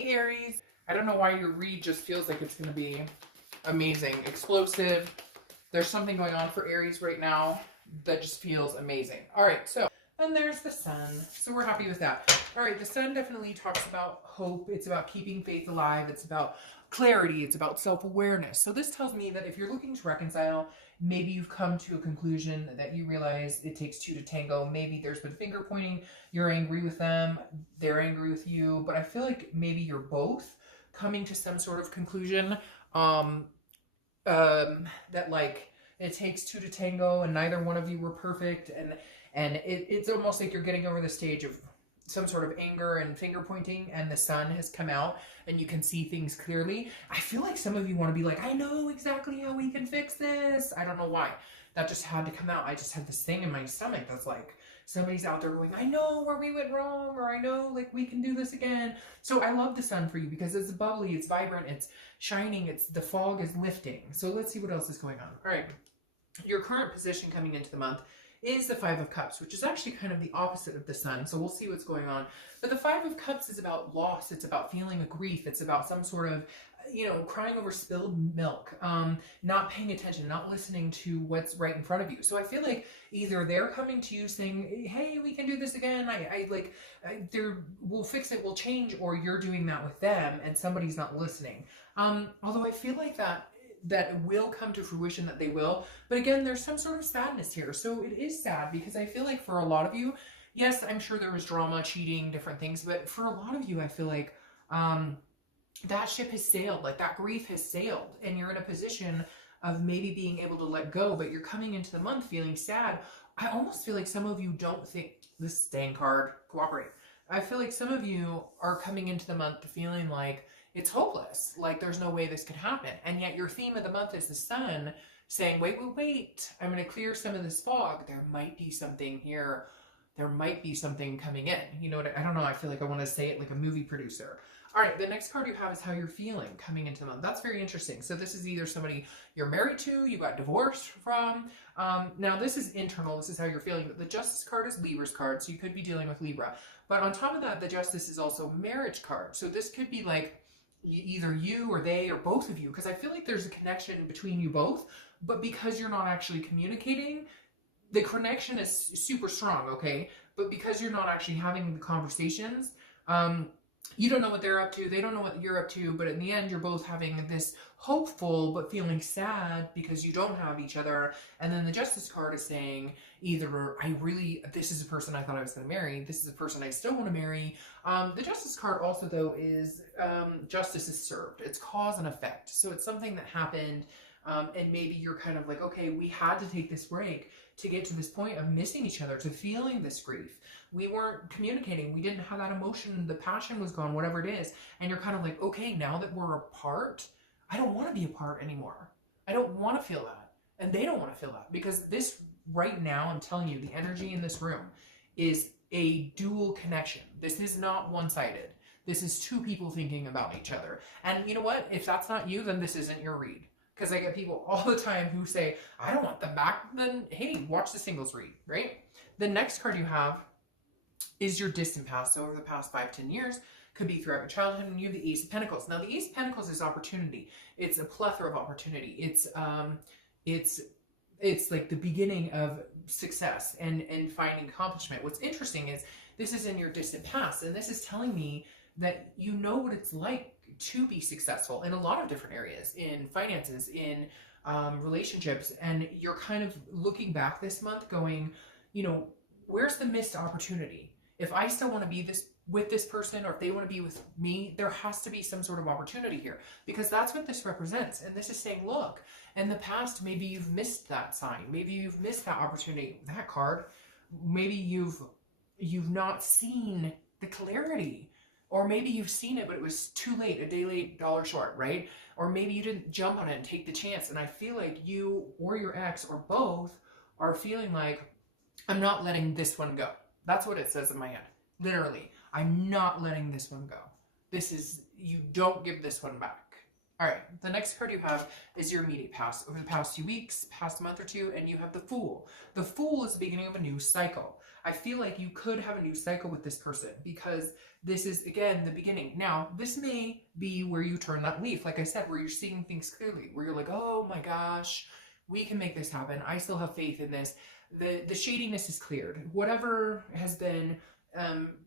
Aries, I don't know why your read just feels like it's going to be amazing, explosive. There's something going on for Aries right now that just feels amazing. All right, so, and there's the sun. So we're happy with that. All right, the sun definitely talks about hope. It's about keeping faith alive. It's about clarity. It's about self-awareness. So this tells me that if you're looking to reconcile, maybe you've come to a conclusion that you realize it takes two to tango. Maybe there's been finger pointing. You're angry with them. They're angry with you. But I feel like maybe you're both coming to some sort of conclusion that like it takes two to tango and neither one of you were perfect, and it's almost like you're getting over the stage of some sort of anger and finger pointing, and the sun has come out and you can see things clearly. I feel like some of you want to be like, I know exactly how we can fix this. I don't know why. That just had to come out. I just had this thing in my stomach that's like, somebody's out there going, I know where we went wrong, or I know like we can do this again. So I love the sun for you because it's bubbly, it's vibrant, it's shining, it's the fog is lifting. So let's see what else is going on. All right. Your current position coming into the month is the Five of Cups, which is actually kind of the opposite of the sun. So we'll see what's going on. But the Five of Cups is about loss. It's about feeling a grief. It's about some sort of, you know, crying over spilled milk, not paying attention, not listening to what's right in front of you. So I feel like either they're coming to you saying, hey, we can do this again. We'll fix it, we'll change, or you're doing that with them and somebody's not listening. Although I feel like that will come to fruition, that they will. But again, there's some sort of sadness here. So it is sad because I feel like for a lot of you, yes, I'm sure there was drama, cheating, different things. But for a lot of you, I feel like that ship has sailed, like that grief has sailed, and you're in a position of maybe being able to let go, but you're coming into the month feeling sad. I almost feel like some of you don't think this staying card, cooperate. I feel like some of you are coming into the month feeling like it's hopeless, like there's no way this could happen. And yet your theme of the month is the sun saying, wait, I'm going to clear some of this fog. There might be something here. There might be something coming in. You know what? I don't know. I feel like I want to say it like a movie producer. All right, the next card you have is how you're feeling coming into the month. That's very interesting. So this is either somebody you're married to, you got divorced from. Now this is internal. This is how you're feeling. But the Justice card is Libra's card, so you could be dealing with Libra. But on top of that, the Justice is also marriage card. So this could be like either you or they or both of you, because I feel like there's a connection between you both. But because you're not actually communicating, the connection is super strong, okay? But because you're not actually having the conversations, you don't know what they're up to, they don't know what you're up to, but in the end, you're both having this hopeful but feeling sad because you don't have each other. And then the Justice card is saying either this is a person I thought I was going to marry, this is a person I still want to marry. The Justice card also, though, is justice is served. It's cause and effect. So it's something that happened, and maybe you're kind of like, okay, we had to take this break to get to this point of missing each other, to feeling this grief. We weren't communicating. We didn't have that emotion. The passion was gone, whatever it is. And you're kind of like, okay, now that we're apart, I don't want to be apart anymore. I don't want to feel that. And they don't want to feel that, because this right now, I'm telling you, the energy in this room is a dual connection. This is not one-sided. This is two people thinking about each other. And you know what? If that's not you, then this isn't your read. Because I get people all the time who say, I don't want them back. Then, hey, watch the singles read, right? The next card you have is your distant past. So over the past 5-10 years, could be throughout your childhood, and you have the Ace of Pentacles. Now, the Ace of Pentacles is opportunity. It's a plethora of opportunity. It's like the beginning of success and finding accomplishment. What's interesting is this is in your distant past, and this is telling me that you know what it's like to be successful in a lot of different areas, in finances, in relationships, and you're kind of looking back this month going, you know, where's the missed opportunity? If I still want to be with this person, or if they want to be with me, there has to be some sort of opportunity here, because that's what this represents. And this is saying, look, in the past, maybe you've missed that sign. Maybe you've missed that opportunity, that card. Maybe you've not seen the clarity. Or maybe you've seen it, but it was too late, a day late, dollar short, right? Or maybe you didn't jump on it and take the chance. And I feel like you or your ex or both are feeling like, I'm not letting this one go. That's what it says in my head. Literally, I'm not letting this one go. This is, you don't give this one back. All right, the next card you have is your immediate past. Over the past 2 weeks, past month or two, and you have the Fool. The Fool is the beginning of a new cycle. I feel like you could have a new cycle with this person because this is, again, the beginning. Now, this may be where you turn that leaf, like I said, where you're seeing things clearly, where you're like, oh my gosh, we can make this happen. I still have faith in this. The shadiness is cleared. Whatever has been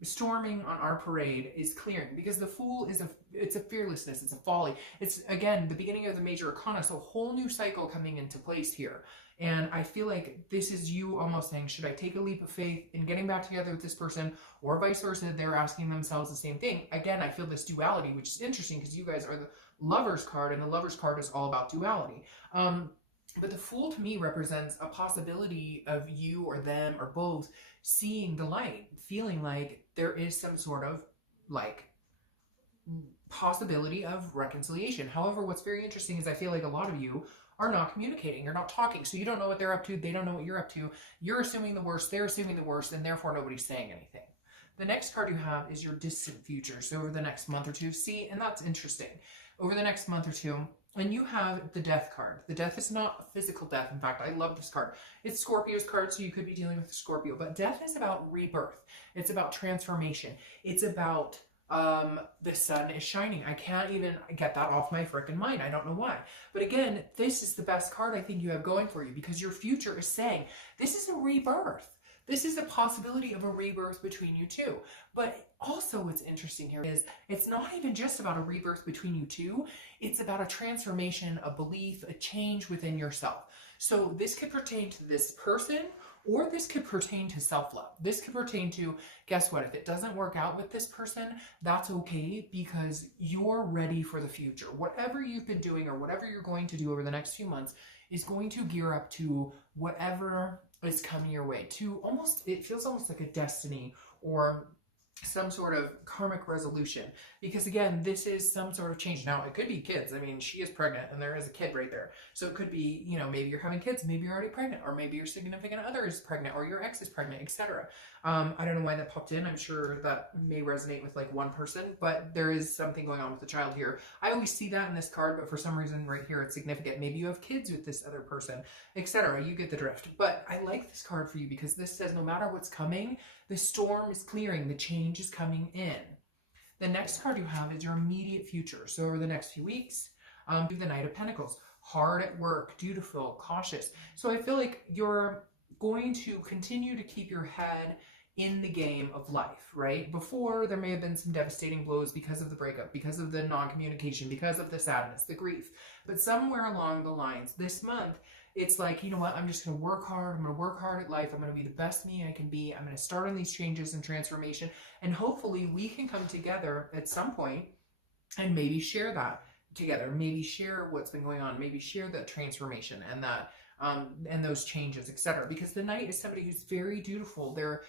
storming on our parade is clearing, because the Fool is it's a fearlessness, it's a folly. It's, again, the beginning of the major arcana, so a whole new cycle coming into place here. And I feel like this is you almost saying, should I take a leap of faith in getting back together with this person, or vice versa? They're asking themselves the same thing. Again, I feel this duality, which is interesting because you guys are the Lover's card, and the Lover's card is all about duality. But the Fool to me represents a possibility of you or them or both seeing the light, feeling like there is some sort of like possibility of reconciliation. However, what's very interesting is I feel like a lot of you are not communicating, you're not talking, so you don't know what they're up to, they don't know what you're up to, you're assuming the worst, they're assuming the worst, and therefore nobody's saying anything. The next card you have is your distant future, so over the next month or two. See, and that's interesting. Over the next month or two, and you have the Death card. The Death is not a physical death. In fact, I love this card. It's Scorpio's card, so you could be dealing with a Scorpio, but death is about rebirth. It's about transformation. It's about the sun is shining. I can't even get that off my freaking mind. I don't know why. But again, this is the best card I think you have going for you, because your future is saying this is a rebirth. This is a possibility of a rebirth between you two. But also what's interesting here is it's not even just about a rebirth between you two. It's about a transformation, a belief, a change within yourself. So this could pertain to this person, or this could pertain to self-love. This could pertain to, guess what, if it doesn't work out with this person, that's okay, because you're ready for the future. Whatever you've been doing or whatever you're going to do over the next few months is going to gear up to whatever is coming your way, to almost, it feels almost like a destiny or some sort of karmic resolution, because again, this is some sort of change. Now, it could be kids. I mean, she is pregnant and there is a kid right there. So it could be, you know, maybe you're having kids, maybe you're already pregnant, or maybe your significant other is pregnant, or your ex is pregnant, etc. I don't know why that popped in. I'm sure that may resonate with like one person, but there is something going on with the child here. I always see that in this card, but for some reason right here it's significant. Maybe you have kids with this other person, etc. You get the drift. But I like this card for you because this says no matter what's coming, the storm is clearing, the change is coming in. The next card you have is your immediate future. So over the next few weeks, you have the Knight of Pentacles. Hard at work, dutiful, cautious. So I feel like you're going to continue to keep your head in the game of life, right? Before, there may have been some devastating blows because of the breakup, because of the non-communication, because of the sadness, the grief. But somewhere along the lines, this month, it's like, you know what, I'm just going to work hard. I'm going to work hard at life. I'm going to be the best me I can be. I'm going to start on these changes and transformation. And hopefully we can come together at some point and maybe share that together. Maybe share what's been going on. Maybe share that transformation and that and those changes, etc. Because the Knight is somebody who's very dutiful. They're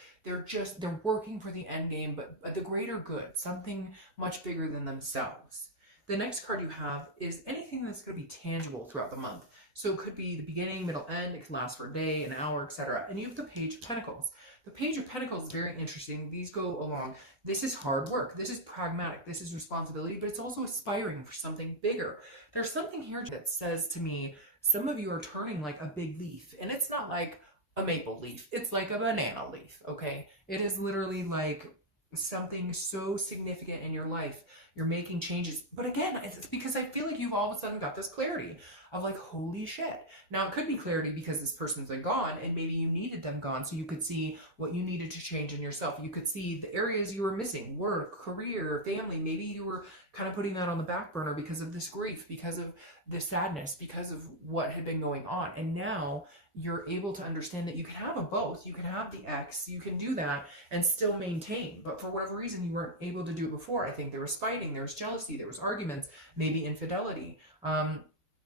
working for the end game, but the greater good, something much bigger than themselves. The next card you have is anything that's going to be tangible throughout the month. So it could be the beginning, middle, end. It can last for a day, an hour, etc. And you have the Page of Pentacles. The Page of Pentacles is very interesting. These go along. This is hard work. This is pragmatic. This is responsibility, but it's also aspiring for something bigger. There's something here that says to me, some of you are turning like a big leaf, and it's not like a maple leaf. It's like a banana leaf, okay? It is literally like something so significant in your life. You're making changes. But again, it's because I feel like you've all of a sudden got this clarity of like, holy shit. Now, it could be clarity because this person's like gone and maybe you needed them gone, so you could see what you needed to change in yourself. You could see the areas you were missing, work, career, family. Maybe you were kind of putting that on the back burner because of this grief, because of the sadness, because of what had been going on. And now you're able to understand that you can have a both. You can have the ex, you can do that and still maintain. But for whatever reason, you weren't able to do it before. I think there was fighting, there was jealousy, there was arguments, maybe infidelity.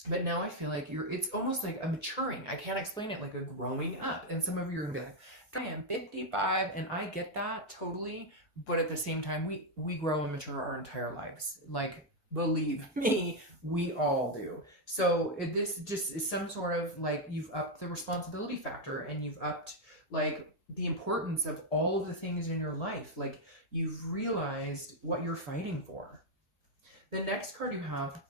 But now I feel like it's almost like a maturing. I can't explain it, like a growing up. And some of you are gonna be like, I am 55, and I get that totally. But at the same time, we grow and mature our entire lives. Like, believe me, we all do. So this just is some sort of like, you've upped the responsibility factor, and you've upped like the importance of all of the things in your life. Like, you've realized what you're fighting for. The next card you have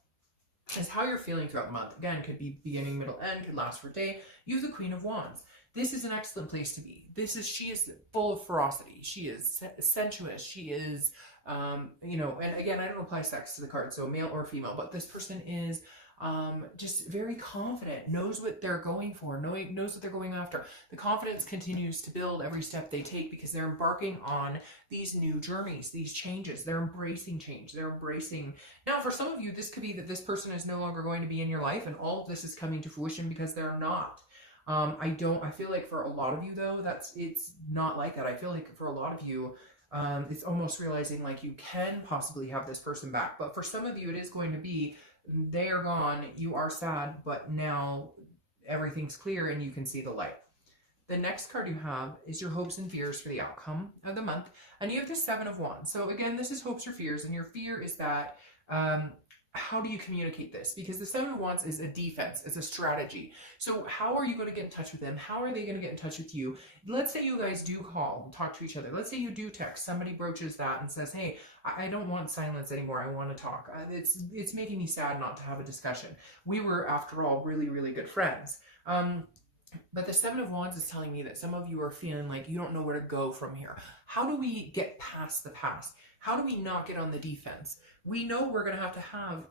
is how you're feeling throughout the month. Again, could be beginning, middle, end, could last for a day. You have the Queen of Wands. this is an excellent place to be. She is full of ferocity. She is sensuous. She is, you know, and again, I don't apply sex to the card, so male or female, but this person is just very confident, knows what they're going for, knows what they're going after. The confidence continues to build every step they take because they're embarking on these new journeys, these changes. They're embracing change. They're embracing. Now, for some of you, this could be that this person is no longer going to be in your life and all of this is coming to fruition because they're not. I feel like for a lot of you though, it's not like that. I feel like for a lot of you, it's almost realizing like you can possibly have this person back. But for some of you, it is going to be, they are gone, you are sad, but now everything's clear and you can see the light. The next card you have is your hopes and fears for the outcome of the month. And you have the Seven of Wands. So again, this is hopes or fears, and your fear is that, how do you communicate this? Because the Seven of Wands is a defense, it's a strategy. So how are you going to get in touch with them? How are they going to get in touch with you? Let's say you guys do call and talk to each other. Let's say you do text. Somebody broaches that and says, hey, I don't want silence anymore. I want to talk. It's making me sad not to have a discussion. We were, after all, really, really good friends. But the Seven of Wands is telling me that some of you are feeling like you don't know where to go from here. How do we get past the past? How do we not get on the defense? We know we're going to have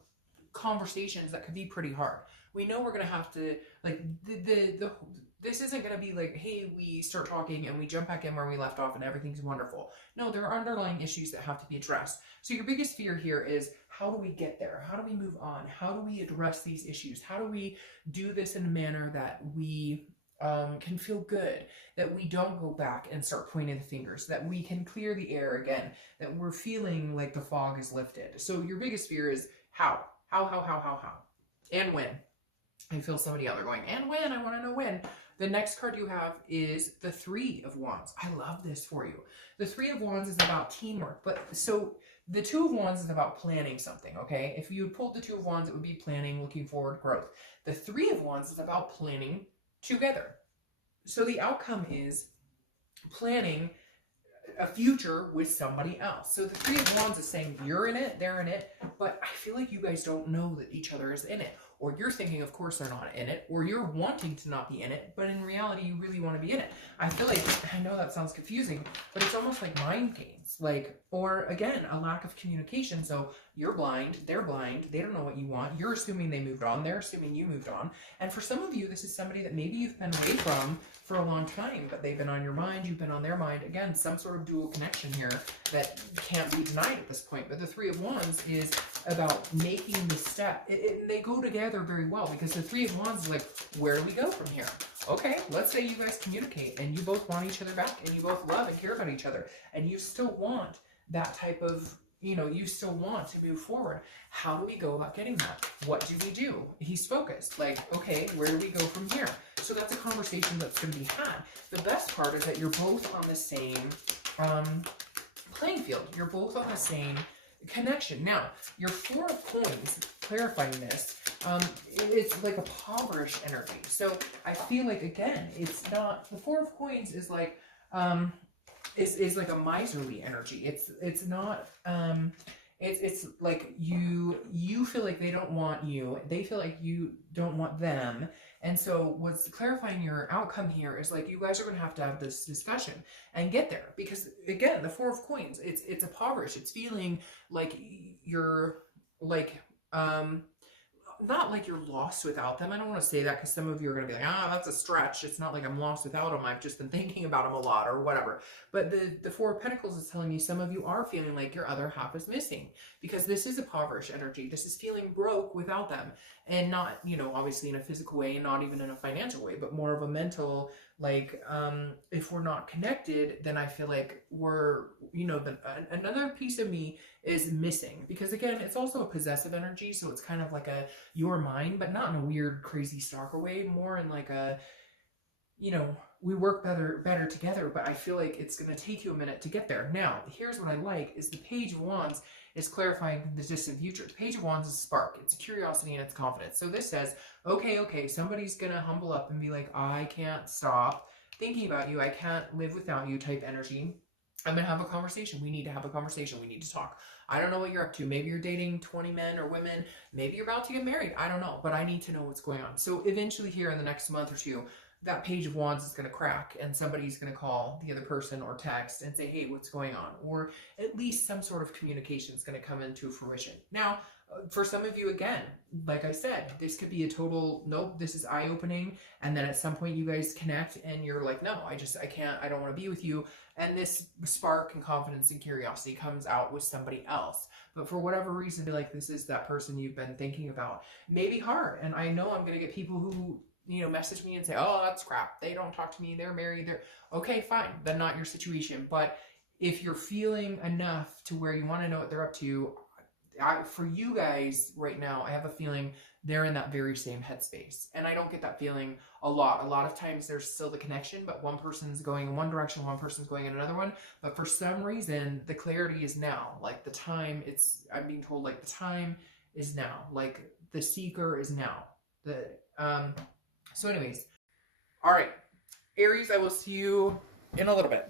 conversations that could be pretty hard. We know we're going to have to, like, this isn't going to be like, hey, we start talking and we jump back in where we left off and everything's wonderful. No, there are underlying issues that have to be addressed. So your biggest fear here is, how do we get there? How do we move on? How do we address these issues? How do we do this in a manner that we can feel good, that we don't go back and start pointing the fingers, that we can clear the air again, that we're feeling like the fog is lifted. So your biggest fear is how, and when. I feel somebody out there going, and when, I want to know when. The next card you have is the Three of Wands. I love this for you. The Three of Wands is about teamwork, but so the Two of Wands is about planning something, okay? If you pulled the Two of Wands, it would be planning, looking forward, growth. The Three of Wands is about planning together. So the outcome is planning a future with somebody else. So the Three of Wands is saying you're in it, they're in it, but I feel like you guys don't know that each other is in it. Or you're thinking, of course, they're not in it, or you're wanting to not be in it, but in reality, you really want to be in it. I feel like, I know that sounds confusing, but it's almost like mind games, like, or again, a lack of communication. So you're blind, they don't know what you want. You're assuming they moved on, they're assuming you moved on. And for some of you, this is somebody that maybe you've been away from for a long time, but they've been on your mind, you've been on their mind. Again, some sort of dual connection here that can't be denied at this point. But the Three of Wands is about making the step. They go together very well, because the Three of Wands is like, where do we go from here? Okay, let's say you guys communicate and you both want each other back and you both love and care about each other and you still want that type of, you know, you still want to move forward. How do we go about getting that? What do we do? He's focused. Like, okay, where do we go from here? So that's a conversation that's going to be had. The best part is that you're both on the same playing field. You're both on the same connection. Now, your Four of Coins, clarifying this, it's like a impoverished energy. So I feel like, again, it's not, the Four of Coins is like, is like a miserly energy. It's not, it's like you feel like they don't want you. They feel like you don't want them. And so what's clarifying your outcome here is like, you guys are going to have this discussion and get there. Because again, the Four of Coins, it's impoverished. It's feeling like you're like, not like you're lost without them. I don't want to say that because some of you are going to be like, that's a stretch. It's not like I'm lost without them. I've just been thinking about them a lot or whatever. But the Four of Pentacles is telling me some of you are feeling like your other half is missing, because this is a impoverished energy. This is feeling broke without them, and not, you know, obviously in a physical way and not even in a financial way, but more of a mental, like, if we're not connected, then I feel like we're, you know, another piece of me is missing. Because again, it's also a possessive energy, so it's kind of like a you're mine, but not in a weird crazy stalker way, more in like a, you know, we work better together, but I feel like it's going to take you a minute to get there. Now, here's what I like is the Page of Wands is clarifying the distant future. The Page of Wands is a spark. It's curiosity and it's confidence. So this says, okay, somebody's going to humble up and be like, I can't stop thinking about you. I can't live without you type energy. I'm going to have a conversation. We need to have a conversation. We need to talk. I don't know what you're up to. Maybe you're dating 20 men or women. Maybe you're about to get married. I don't know, but I need to know what's going on. So eventually here in the next month or two, that Page of Wands is going to crack and somebody's going to call the other person or text and say, hey, what's going on? Or at least some sort of communication is going to come into fruition. Now, for some of you, again, like I said, this could be a total, nope, this is eye-opening. And then at some point you guys connect and you're like, no, I can't, I don't want to be with you. And this spark and confidence and curiosity comes out with somebody else. But for whatever reason, like this is that person you've been thinking about. Maybe hard. And I know I'm going to get people who, you know, message me and say, oh, that's crap. They don't talk to me. They're married. They're okay, fine. Then not your situation. But if you're feeling enough to where you want to know what they're up to, for you guys right now, I have a feeling they're in that very same headspace. And I don't get that feeling a lot. A lot of times there's still the connection, but one person's going in one direction, one person's going in another one. But for some reason, the clarity is now. Like the time, I'm being told like the time is now. Like the seeker is now. So anyways, all right, Aries, I will see you in a little bit.